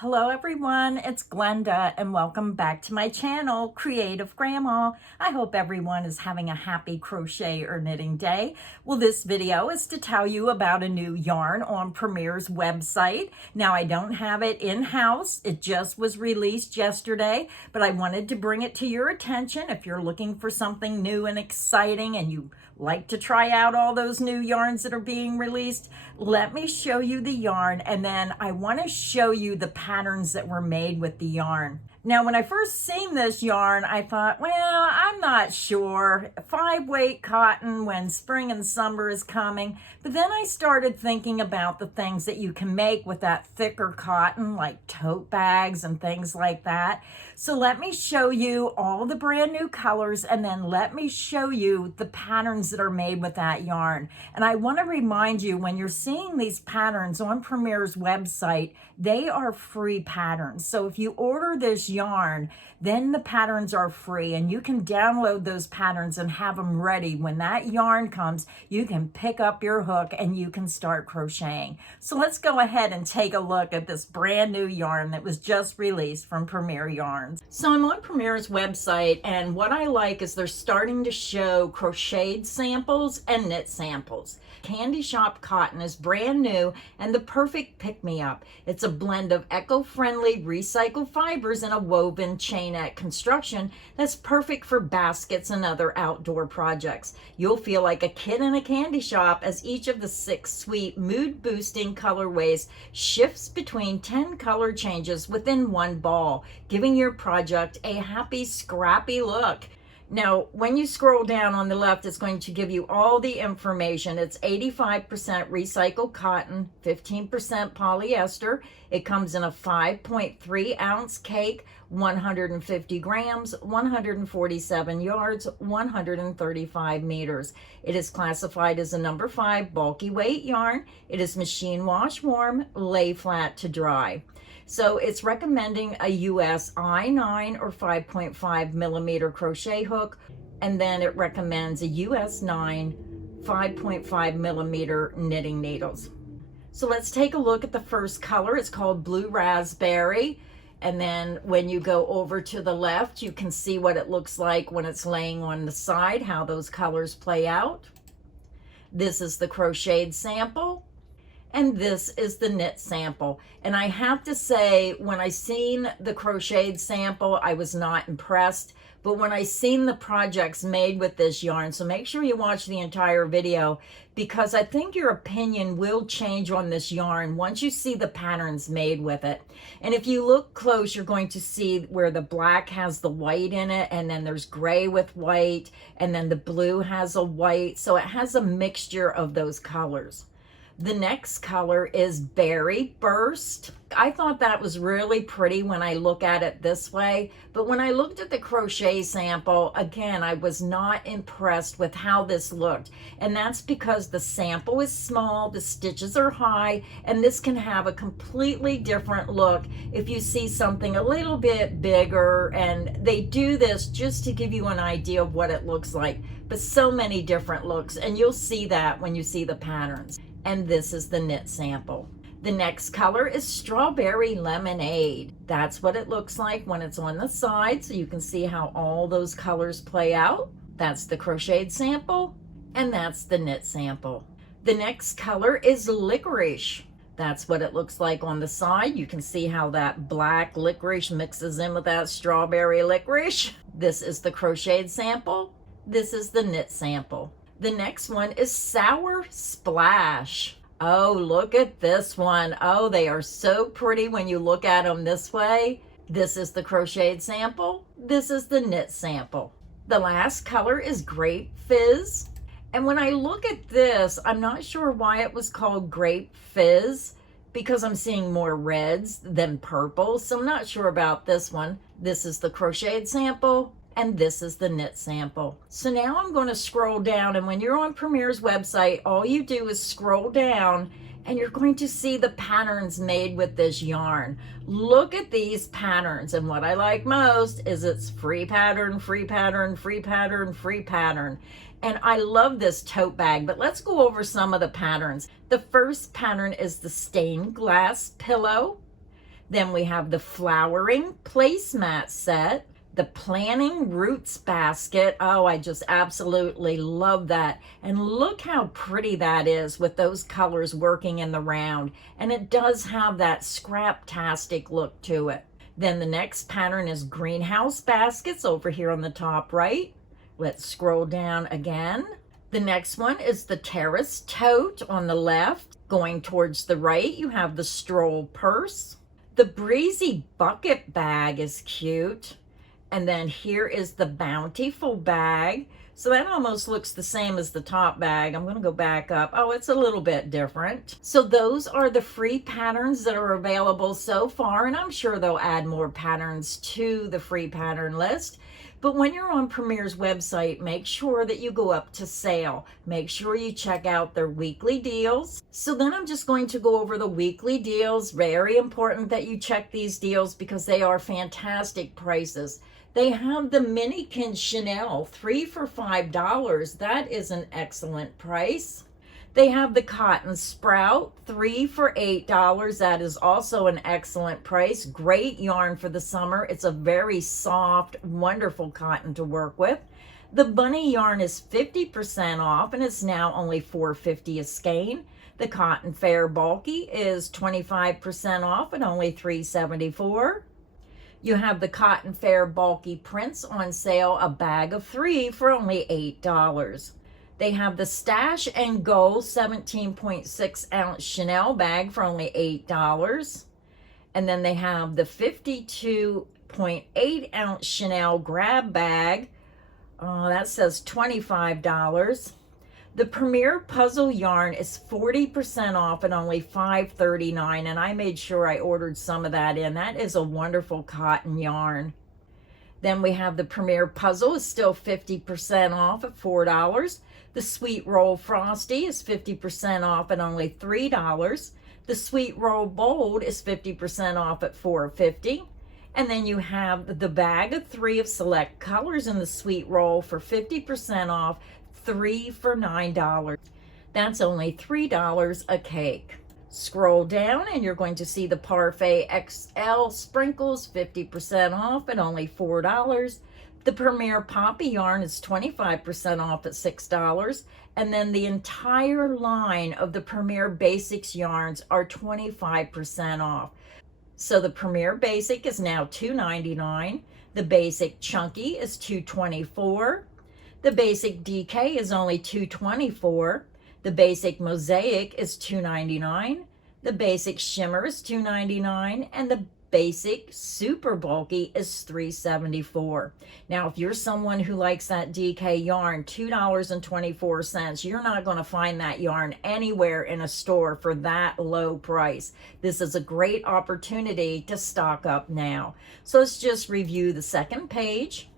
Hello everyone, it's Glenda and welcome back to my channel, Creative Grandma. I hope everyone is having a happy crochet or knitting day. Well, this video is to tell you about a new yarn on Premier's website. Now, I don't have it in-house. It just was released yesterday, but I wanted to bring it to your attention if you're looking for something new and exciting and you like to try out all those new yarns that are being released. Let me show you the yarn, and then I want to show you the patterns that were made with the yarn. Now, when I first seen this yarn, I thought, well, I'm not sure. 5-weight cotton when spring and summer is coming. But then I started thinking about the things that you can make with that thicker cotton, like tote bags and things like that. So let me show you all the brand new colors, and then let me show you the patterns that are made with that yarn. And I want to remind you, when you're seeing these patterns on Premier's website, they are free patterns. So if you order this yarn, then the patterns are free and you can download those patterns and have them ready. When that yarn comes, you can pick up your hook and you can start crocheting. So let's go ahead and take a look at this brand new yarn that was just released from Premier Yarns. So I'm on Premier's website, and what I like is they're starting to show crocheted samples and knit samples. Candy Shop cotton is brand new and the perfect pick-me-up. It's a blend of eco-friendly recycled fibers and a woven chainette construction that's perfect for baskets and other outdoor projects. You'll feel like a kid in a candy shop as each of the 6 sweet mood-boosting colorways shifts between 10 color changes within one ball, giving your project a happy, scrappy look. Now, when you scroll down on the left, it's going to give you all the information. It's 85% recycled cotton, 15% polyester. It comes in a 5.3 ounce cake, 150 grams, 147 yards, 135 meters. It is classified as a number 5 bulky weight yarn. It is machine wash warm, lay flat to dry. So it's recommending a US I9 or 5.5 millimeter crochet hook, and then it recommends a US 9 5.5 millimeter knitting needles. So let's take a look at the first color. It's called Blue Raspberry. And then when you go over to the left, you can see what it looks like when it's laying on the side, how those colors play out. This is the crocheted sample. And this is the knit sample. And I have to say, when I seen the crocheted sample, I was not impressed. But when I seen the projects made with this yarn, so make sure you watch the entire video, because I think your opinion will change on this yarn once you see the patterns made with it. And if you look close, you're going to see where the black has the white in it, and then there's gray with white, and then the blue has a white. So it has a mixture of those colors. The next color is Berry Burst. I thought that was really pretty when I look at it this way, but when I looked at the crochet sample, again, I was not impressed with how this looked. And that's because the sample is small, the stitches are high, and this can have a completely different look if you see something a little bit bigger. And they do this just to give you an idea of what it looks like, but so many different looks, and you'll see that when you see the patterns. And this is the knit sample. The next color is Strawberry Lemonade. That's what it looks like when it's on the side, so you can see how all those colors play out. That's the crocheted sample, and that's the knit sample. The next color is Licorice. That's what it looks like on the side. You can see how that black licorice mixes in with that strawberry licorice. This is the crocheted sample. This is the knit sample. The next one is Sour Splash. Oh, look at this one. Oh, they are so pretty when you look at them this way. This is the crocheted sample. This is the knit sample. The last color is Grape Fizz. And when I look at this, I'm not sure why it was called Grape Fizz, because I'm seeing more reds than purple. So I'm not sure about this one. This is the crocheted sample. And this is the knit sample. So now I'm going to scroll down, and when you're on Premier's website, all you do is scroll down and you're going to see the patterns made with this yarn. Look at these patterns, and what I like most is it's free pattern, free pattern, free pattern, free pattern. And I love this tote bag, but let's go over some of the patterns. The first pattern is the stained glass pillow. Then we have the flowering placemat set, the planting roots basket. Oh, I just absolutely love that. And look how pretty that is with those colors working in the round. And it does have that scraptastic look to it. Then the next pattern is greenhouse baskets over here on the top right. Let's scroll down again. The next one is the terrace tote on the left. Going towards the right, you have the stroll purse. The breezy bucket bag is cute. And then here is the bountiful bag. So that almost looks the same as the top bag. I'm going to go back up. Oh, it's a little bit different. So those are the free patterns that are available so far, and I'm sure they'll add more patterns to the free pattern list. But when you're on Premier's website, make sure that you go up to sale. Make sure you check out their weekly deals. So then I'm just going to go over the weekly deals. Very important that you check these deals because they are fantastic prices. They have the Minikin Chanel, 3 for $5. That is an excellent price. They have the Cotton Sprout, 3 for $8. That is also an excellent price. Great yarn for the summer. It's a very soft, wonderful cotton to work with. The bunny yarn is 50% off, and it's now only $4.50 a skein. The Cotton Fair Bulky is 25% off at only $3.74. You have the Cotton Fair Bulky Prints on sale, a bag of 3 for only $8. They have the Stash and Go 17.6 ounce Chanel bag for only $8. And then they have the 52.8 ounce Chanel grab bag. That says $25. The Premier Puzzle yarn is 40% off at only $5.39, and I made sure I ordered some of that in. That is a wonderful cotton yarn. Then we have the Premier Puzzle is still 50% off at $4. The Sweet Roll Frosty is 50% off at only $3. The Sweet Roll Bold is 50% off at $4.50. And then you have the bag of 3 of select colors in the Sweet Roll for 50% off, 3 for $9. That's only $3 a cake. Scroll down and you're going to see the Parfait XL Sprinkles, 50% off at only $4. The Premier Poppy yarn is 25% off at $6. And then the entire line of the Premier Basics yarns are 25% off. So the Premier Basic is now $2.99. The Basic Chunky is $2.24. The Basic DK is only $2.24. The Basic Mosaic is $2.99. The Basic Shimmer is $2.99. And the Basic Super Bulky is $3.74. Now, if you're someone who likes that DK yarn, $2.24, you're not going to find that yarn anywhere in a store for that low price. This is a great opportunity to stock up now. So let's just review the second page.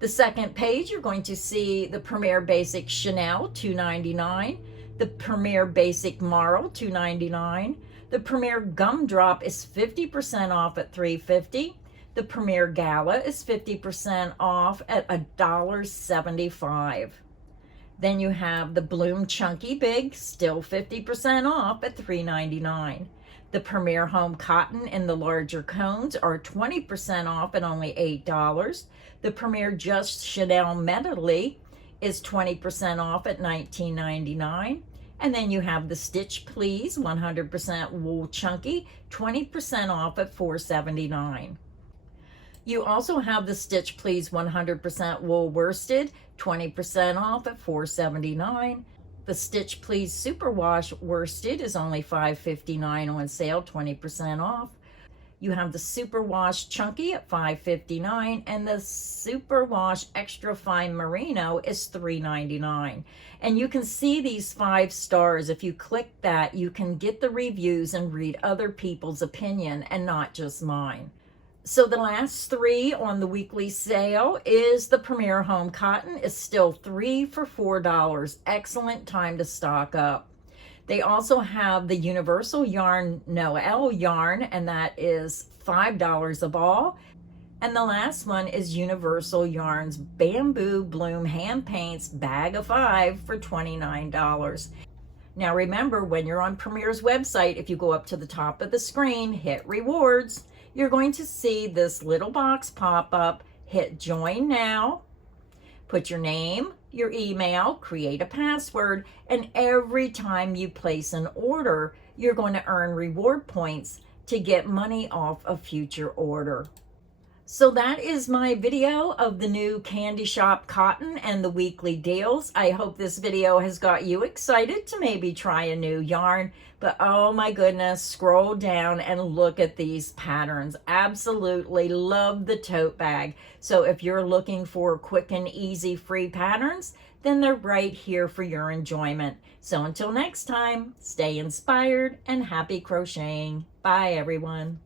The second page, you're going to see the Premier Basic Chanel, $2.99. The Premier Basic Marl, $2.99. The Premier Gumdrop is 50% off at $3.50. The Premier Gala is 50% off at $1.75. Then you have the Bloom Chunky Big, still 50% off at $3.99. The Premier Home Cotton in the larger cones are 20% off at only $8. The Premier Just Chanel Medley is 20% off at $19.99. And then you have the Stitch Please 100% Wool Chunky, 20% off at $4.79. You also have the Stitch Please 100% Wool Worsted, 20% off at $4.79. The Stitch Please Superwash Worsted is only $5.59 on sale, 20% off. You have the Superwash Chunky at $5.59, and the Superwash Extra Fine Merino is $3.99. And you can see these 5 stars. If you click that, you can get the reviews and read other people's opinion and not just mine. So the last 3 on the weekly sale is the Premier Home Cotton is still 3 for $4. Excellent time to stock up. They also have the Universal Yarn Noel yarn, and that is $5 a ball. And the last one is Universal Yarns Bamboo Bloom Hand Paints bag of 5 for $29. Now remember, when you're on Premier's website, if you go up to the top of the screen, hit rewards, you're going to see this little box pop up. Hit join now, put your name, your email, create a password, and every time you place an order, you're going to earn reward points to get money off a future order. So that is my video of the new Candy Shop Cotton and the weekly deals. I hope this video has got you excited to maybe try a new yarn. But oh my goodness, scroll down and look at these patterns. Absolutely love the tote bag. So if you're looking for quick and easy free patterns, then they're right here for your enjoyment. So until next time, stay inspired and happy crocheting. Bye everyone.